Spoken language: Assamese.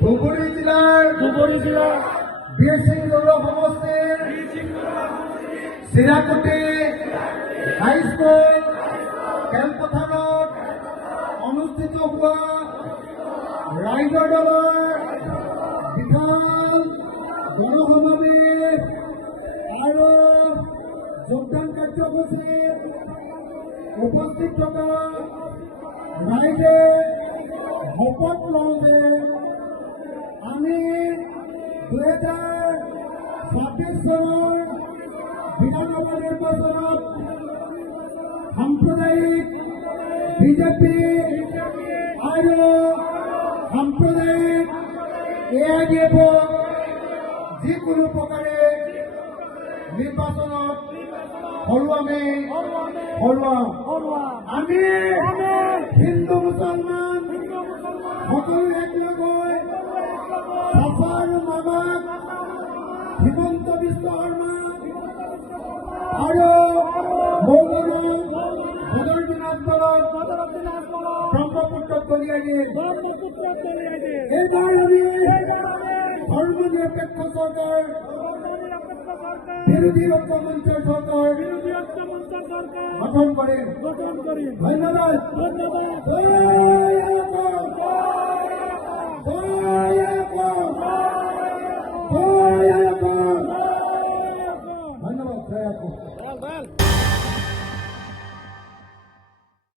ধুবুৰী জিলাৰ বীৰসিং দৌৰ সমষ্টিৰ চিৰাকুটি হাইস্কুল খেলপথাৰত অনুষ্ঠিত হোৱা ৰাইজৰ দলৰ বিশাল জনসমাৱেশ আৰু যোগদান কাৰ্যসূচীত উপস্থিত থকা ৰাইজে শপত লওঁ যে আমি 2026 চনৰ বিধানসভা নিৰ্বাচনত সাম্প্ৰদায়িক বিজেপি আৰু সাম্প্ৰদায়িক AIDF-ক যিকোনো প্ৰকাৰে নিৰ্বাচনত হৰুৱাম। আমি হিন্দু মুছলমান সকলো একলগ হৈ চাপা আৰু মামাক হিমন্ত বিশ্ব শৰ্মা আৰু মৌলৰাম বদৰুদ্দিন আজমলক ব্ৰহ্মপুত্ৰত দলিয়াই দিম। এইবাৰ আমি ধৰ্মনিৰপেক্ষ চৰকাৰ, বিৰোধী ঐক্য মঞ্চৰ চৰকাৰ গঠন কৰিম। ধন্যবাদ।